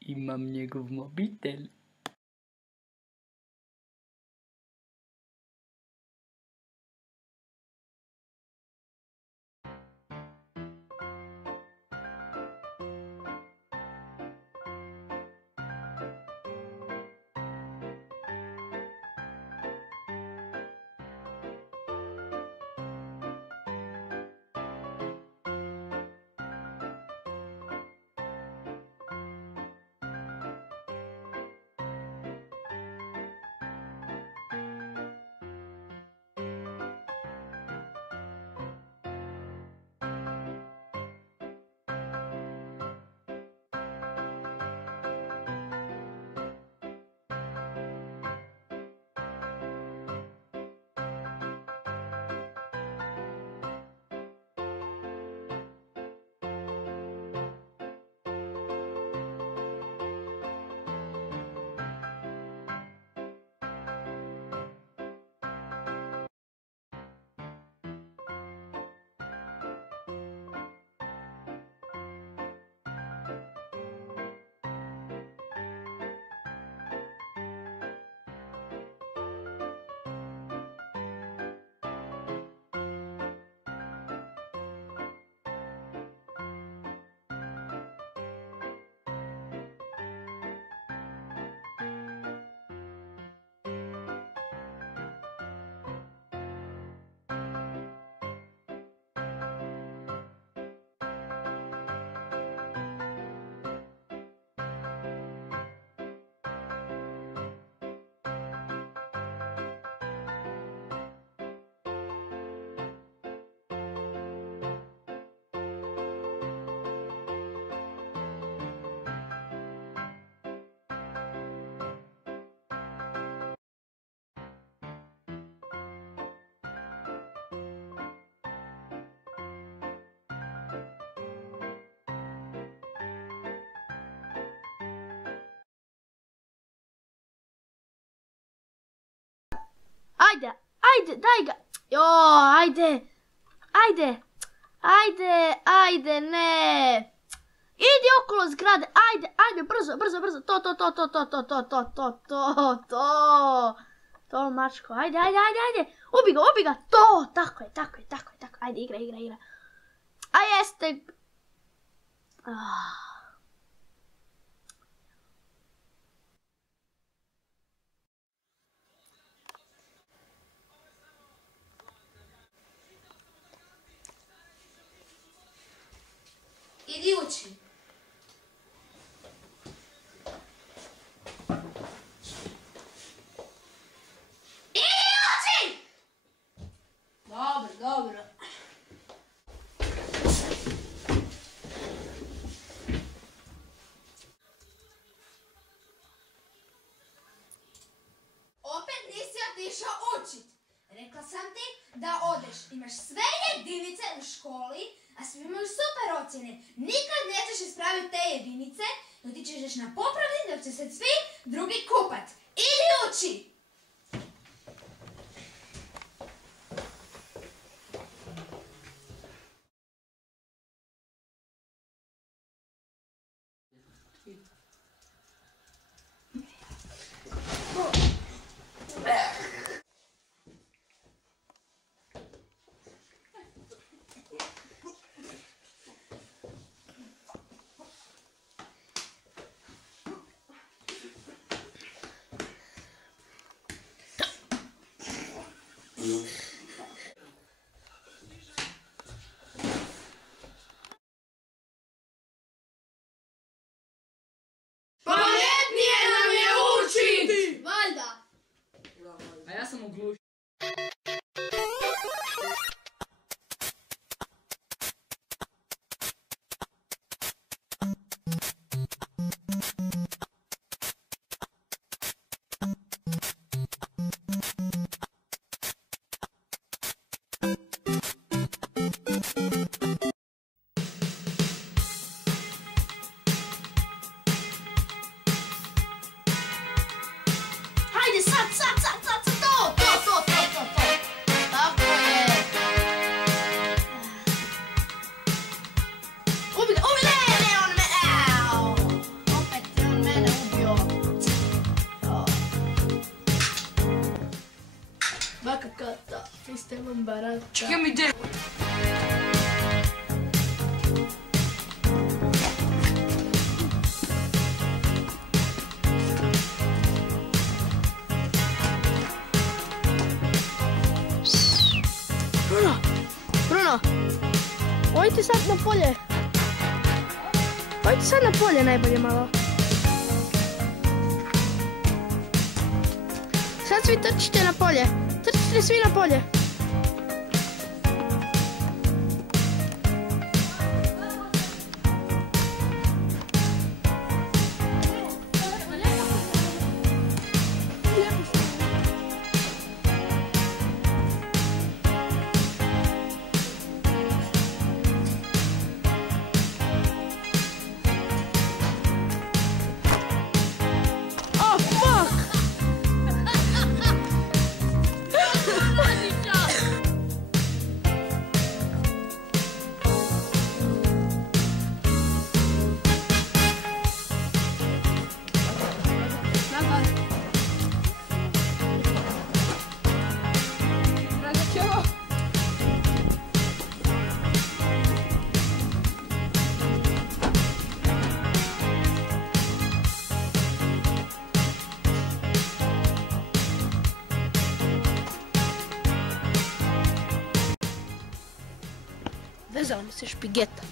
Imam njegov mobitel. Ajde, daj ga. Jo, ajde, ne. Idi okolo zgrade, ajde, brzo, to, mačko, ajde, ubi ga, to, tako je, ajde, igra. A jeste... Idi uči. Dobro. Opet nisi otišao učit. Rekla sam ti da odeš. Imaš sve jedinice u školi, a svi imaju super ocjene. Nikad nećeš ispraviti te jedinice, no ti ćeš na popravni dok će se svi drugi kupat. Ili uči! Pametnije nam je učit! Valjda! A ja sam oglušen. barata. Čekaj mi ide. Bruno, ojte sad na polje. Ojte sad na polje najbolje malo. Sad svi trčite na polje. Trčite svi na polje. Vezala mi se špigeta.